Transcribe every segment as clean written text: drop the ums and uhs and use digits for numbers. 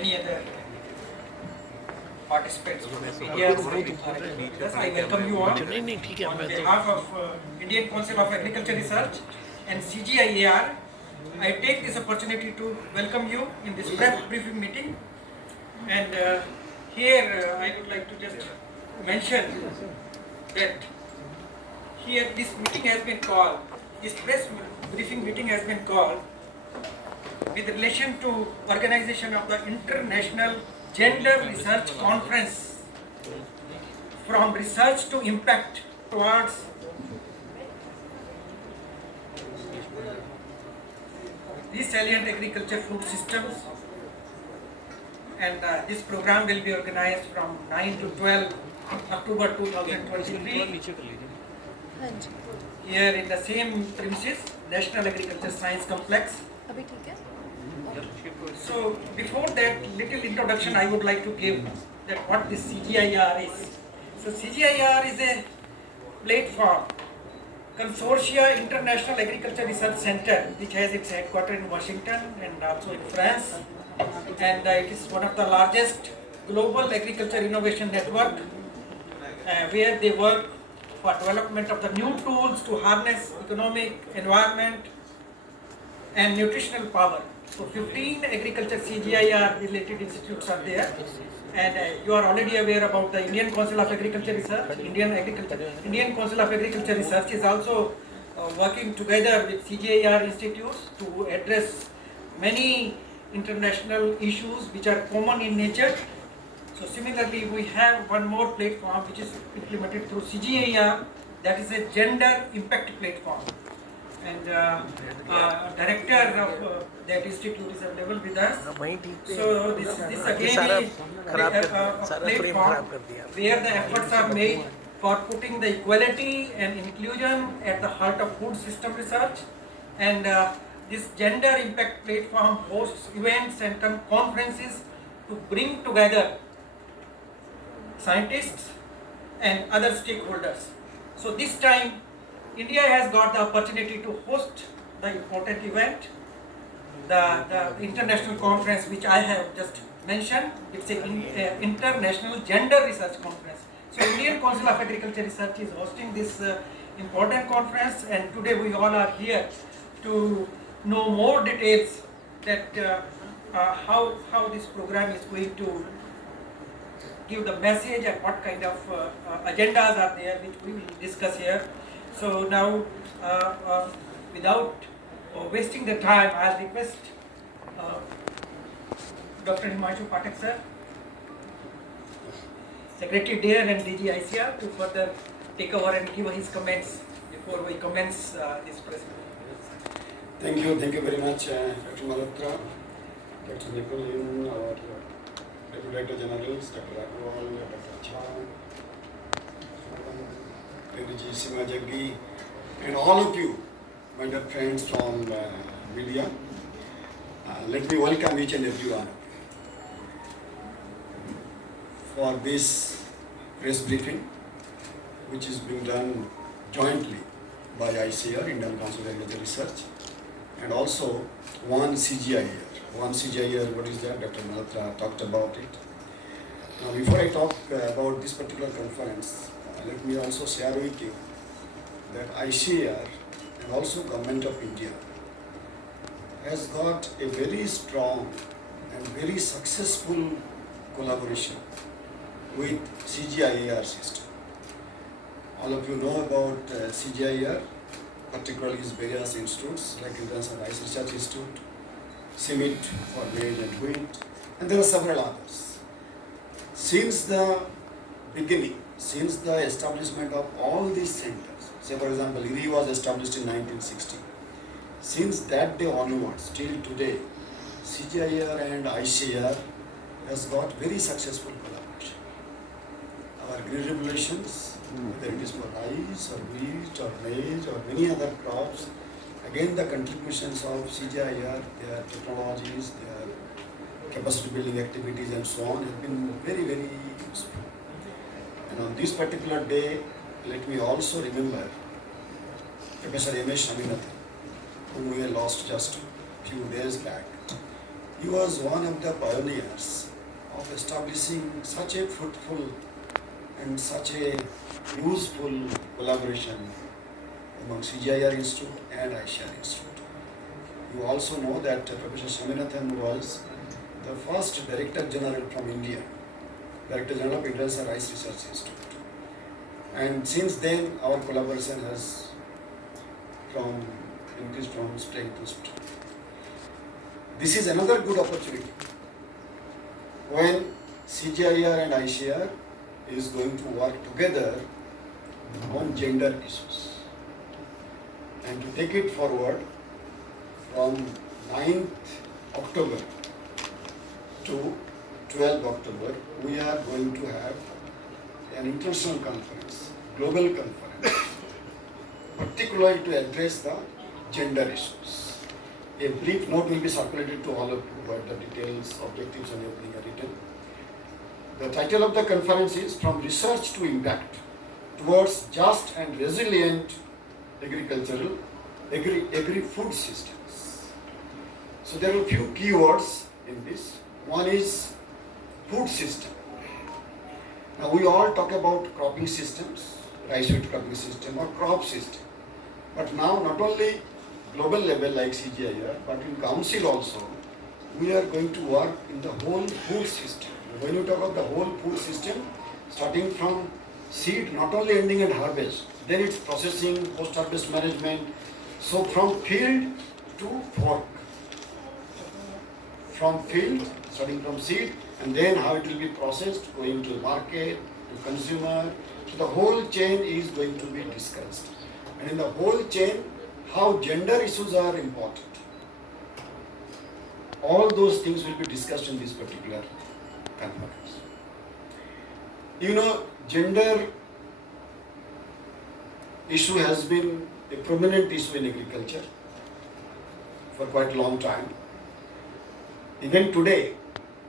many other participants from India. Yes, I welcome you all on behalf of Indian Council of Agriculture Research and CGIAR. I take this opportunity to welcome you in this press briefing meeting. And here I would like to just mention that here this meeting has been called, this press briefing meeting has been called with relation to organization of the International Gender Research Conference from research to impact towards resilient agriculture food systems, and this program will be organized from 9 to 12 October 2023 here in the same premises, National Agriculture Science Complex. So before that little introduction I would like to give that what this CGIAR is. So CGIAR is a platform, Consortia International Agriculture Research Center, which has its headquarters in Washington and also in France, and it is one of the largest global agriculture innovation network where they work for development of the new tools to harness economic, environment and nutritional power. So 15 agriculture CGIAR related institutes are there, and you are already aware about the Indian Council of Agriculture Research. Indian Council of Agriculture Research is also working together with CGIAR institutes to address many international issues which are common in nature. So similarly, we have one more platform which is implemented through CGIAR, that is a gender impact platform. And director of that institute is available with us. So this again is a platform where the efforts are made for putting the equality and inclusion at the heart of food system research. And this gender impact platform hosts events and conferences to bring together scientists and other stakeholders. So this time India has got the opportunity to host the important event, the international conference which I have just mentioned. It's an international gender research conference. So Indian Council of Agriculture Research is hosting this important conference, and today we all are here to know more details that how this program is going to give the message and what kind of agendas are there which we will discuss here. So now, without wasting the time, I'll request Dr. Himanshu Pathak sir, Secretary DARE and DG ICAR, to further take over and give his comments before we commence this press conference. Thank you very much, Dr. Malhotra, Dr. Napoleon, our Deputy Director Generals, Dr. Agrawal, Dr. Chan, Lady Sima Jaggi, and all of you, my dear friends from media. Let me welcome each and everyone for this press briefing, which is being done jointly by ICAR, Indian Council of Agriculture Research, and also one CGIAR. One CGIAR, what is that? Dr. Malhotra talked about it. Now, before I talk about this particular conference, let me also share with you that ICAR and also Government of India has got a very strong and very successful collaboration with CGIAR system. All of you know about CGIAR, particularly its various institutes like International Rice Research Institute, CIMIT for maize and wheat, and there are several others. Since the beginning, since the establishment of all these centers, say for example, IRI was established in 1960. Since that day onwards till today, CGIAR and ICAR has got very successful collaboration. Our green revolutions, whether it is for rice or wheat or maize or many other crops, again the contributions of CGIAR, their technologies, their capacity building activities and so on have been very, very useful. And on this particular day, let me also remember Professor M.S. Shaminathan, whom we lost just a few days back. He was one of the pioneers of establishing such a fruitful and such a useful collaboration among CGIAR Institute and ICAR Institute. You also know that Professor Swaminathan was the first Director General from India, Director General of International Rice Research Institute. And since then, our collaboration has increased from strength to strength. This is another good opportunity when CGIAR and ICAR is going to work together on gender issues. And to take it forward, from 9th October to 12th October, we are going to have an international conference, global conference, particularly to address the gender issues. A brief note will be circulated to all of you, but the details, objectives and everything are written. The title of the conference is From Research to Impact Towards Just and Resilient Agricultural Agri-Food Systems. So there are a few keywords in this. One is food system. Now we all talk about cropping systems, rice wheat cropping system or crop system. But now not only global level like CGIAR, but in council also, we are going to work in the whole food system. When you talk about the whole food system, starting from seed, not only ending at harvest, then it's processing, post-harvest management. So from field to fork. From field, starting from seed, and then how it will be processed, going to market, to consumer. So the whole chain is going to be discussed. And in the whole chain, how gender issues are important. All those things will be discussed in this particular conference. You know, gender issue has been a prominent issue in agriculture for quite a long time. Even today,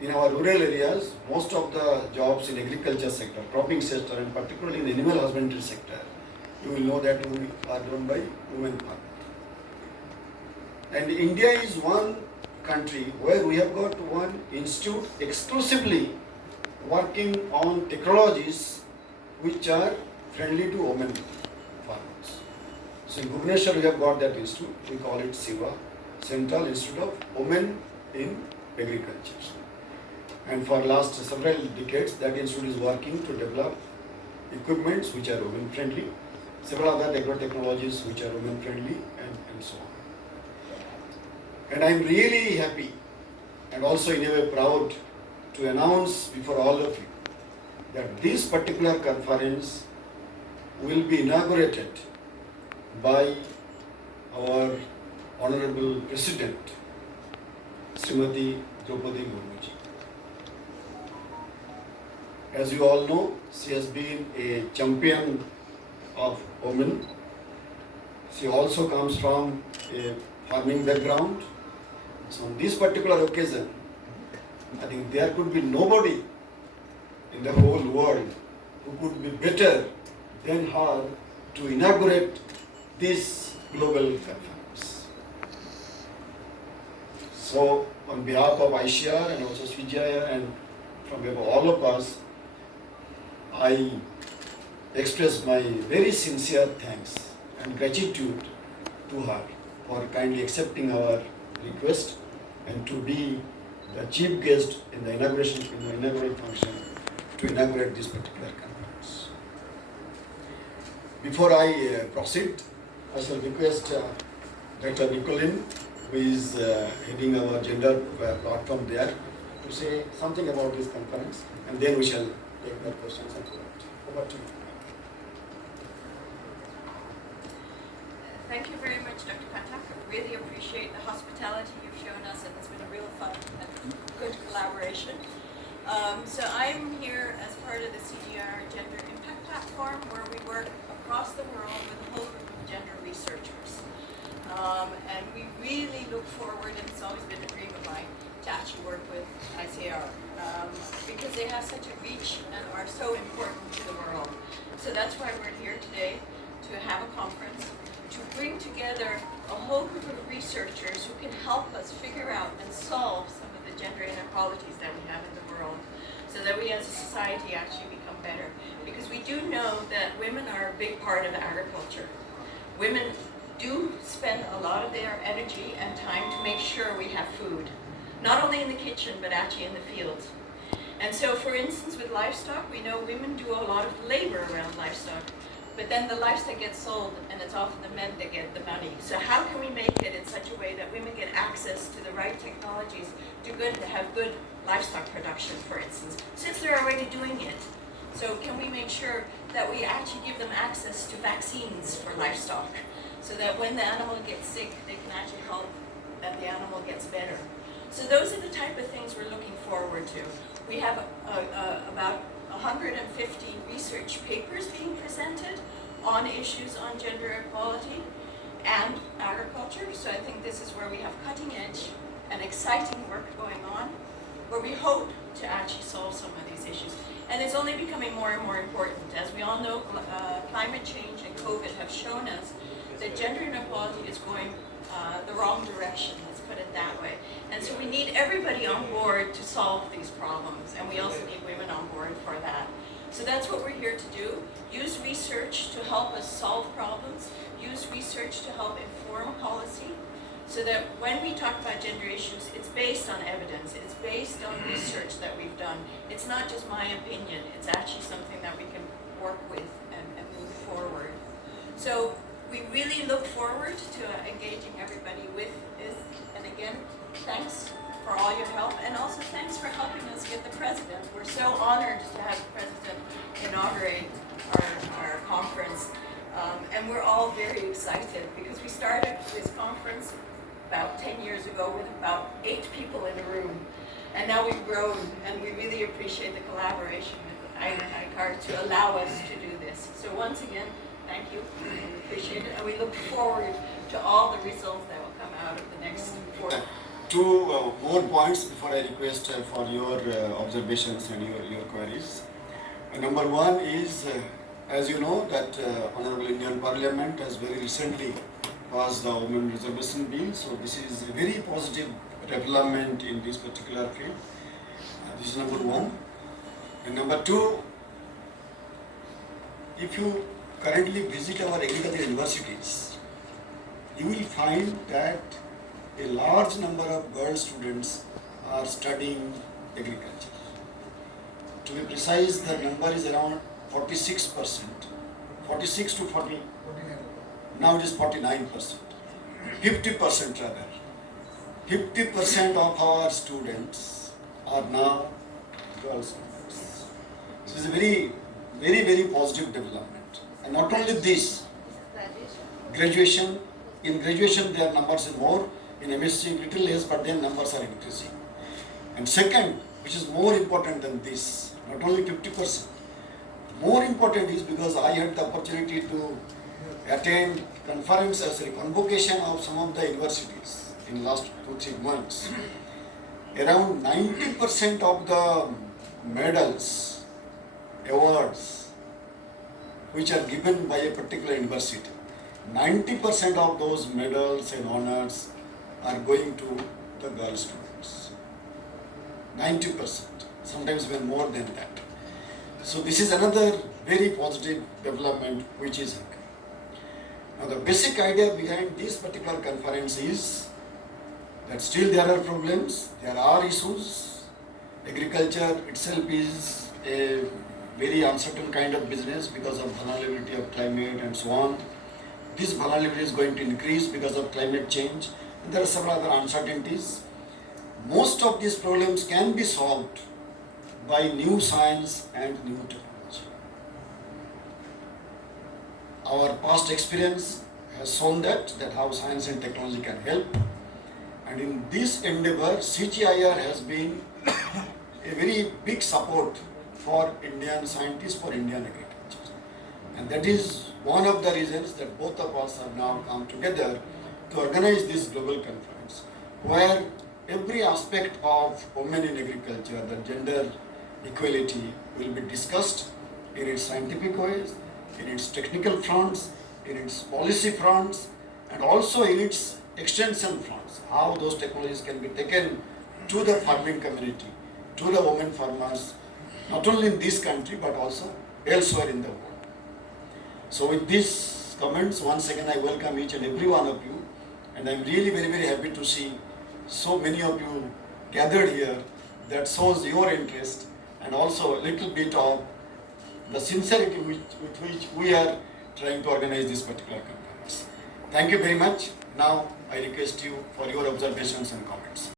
in our rural areas, most of the jobs in agriculture sector, cropping sector, and particularly in the animal husbandry sector, you will know that are done by women farmers. And India is one country where we have got one institute exclusively working on technologies which are friendly to women farmers. So in Bhubaneswar we have got that institute, we call it SIVA, Central Institute of Women in Agriculture. And for last several decades that institute is working to develop equipments which are women friendly, several other agro-technologies which are women friendly and so on. And I am really happy and also in a way proud to announce before all of you that this particular conference will be inaugurated by our Honorable President, Srimati Draupadi Murmuji. As you all know, she has been a champion of women. She also comes from a farming background. So on this particular occasion, I think there could be nobody in the whole world who could be better than her to inaugurate this global conference. So on behalf of ICAR and also CGIAR and from all of us, I express my very sincere thanks and gratitude to her for kindly accepting our request and to be the chief guest in the inaugural function to inaugurate this particular conference. Before I proceed, I shall request Dr. Nicolin, who is heading our gender platform there, to say something about this conference, and then we shall take the questions and comments. Over to you. Thank you very much, Dr. Patak. I really appreciate the hospitality you've shown us, and it's been a real fun and good collaboration. So I'm here as part of the CGIAR Gender Impact Platform, where we work across the world with a whole group of gender researchers. And we really look forward, and it's always been a dream of mine, to actually work with ICAR, because they have such a reach and are so important to the world. So that's why we're here today, to have a conference, to bring together a whole group of researchers who can help us figure out and solve some of the gender inequalities that we have in the world, so that we as a society actually become better. Because we do know that women are a big part of agriculture. Women do spend a lot of their energy and time to make sure we have food, not only in the kitchen, but actually in the fields. And so, for instance, with livestock, we know women do a lot of labor around livestock, but then the livestock gets sold, and it's often the men that get the money. So how can we make it in such a way that women get access to the right technologies to have good livestock production, for instance, since they're already doing it? So can we make sure that we actually give them access to vaccines for livestock, so that when the animal gets sick, they can actually help that the animal gets better? So those are the type of things we're looking forward to. We have about 150 research papers being presented on issues on gender equality and agriculture. So I think this is where we have cutting edge and exciting work going on, where we hope to actually solve some of these issues. And it's only becoming more and more important. As we all know, climate change and COVID have shown us that gender inequality is going the wrong direction, let's put it that way. And so we need everybody on board to solve these problems, and we also need women on board for that. So that's what we're here to do. Use research to help us solve problems, use research to help inform policy, so that when we talk about gender issues, it's based on evidence, it's based on research that we've done. It's not just my opinion, it's actually something that we can work with and move forward. So we really look forward to engaging everybody with this. And again, thanks for all your help, and also thanks for helping us get the president. We're so honored to have the president inaugurate our conference. And we're all very excited because we started this conference about 10 years ago with about 8 people in the room. And now we've grown, and we really appreciate the collaboration with ICAR to allow us to do this. So once again, thank you, we appreciate it, and we look forward to all the results that will come out of the next 4 months. Two more points before I request for your observations and your queries. Number one is, as you know, that Honorable Indian Parliament has very recently passed the Women Reservation Bill. So this is a very positive development in this particular field. This is number one. And number two, if you currently visit our agricultural universities, you will find that a large number of girl students are studying agriculture. To be precise, the number is around 46%, 46 to 40, now it is 49%, 50% rather. 50% of our students are now girl students. This is a very, very, very positive development. And not only this, graduation, in graduation their numbers are more, in MSc little less, but their numbers are increasing. And second, which is more important than this, not only 50%, more important is because I had the opportunity to attend conferences, a convocation of some of the universities in last 2-3 months. Around 90% of the medals, awards, which are given by a particular university, 90% of those medals and honors are going to the girl students. 90%, sometimes even more than that. So this is another very positive development which is happening. Now the basic idea behind this particular conference is that still there are problems, there are issues. Agriculture itself is a very uncertain kind of business because of vulnerability of climate and so on. This vulnerability is going to increase because of climate change. And there are several other uncertainties. Most of these problems can be solved by new science and new technology. Our past experience has shown that how science and technology can help. And in this endeavor, CGIAR has been a very big support for Indian scientists, for Indian agriculture. And that is one of the reasons that both of us have now come together to organize this global conference, where every aspect of women in agriculture, the gender equality, will be discussed in its scientific ways, in its technical fronts, in its policy fronts, and also in its extension fronts, how those technologies can be taken to the farming community, to the women farmers, not only in this country but also elsewhere in the world. So with these comments, once again I welcome each and every one of you, and I am really very, very happy to see so many of you gathered here. That shows your interest and also a little bit of the sincerity with which we are trying to organize this particular conference. Thank you very much. Now I request you for your observations and comments.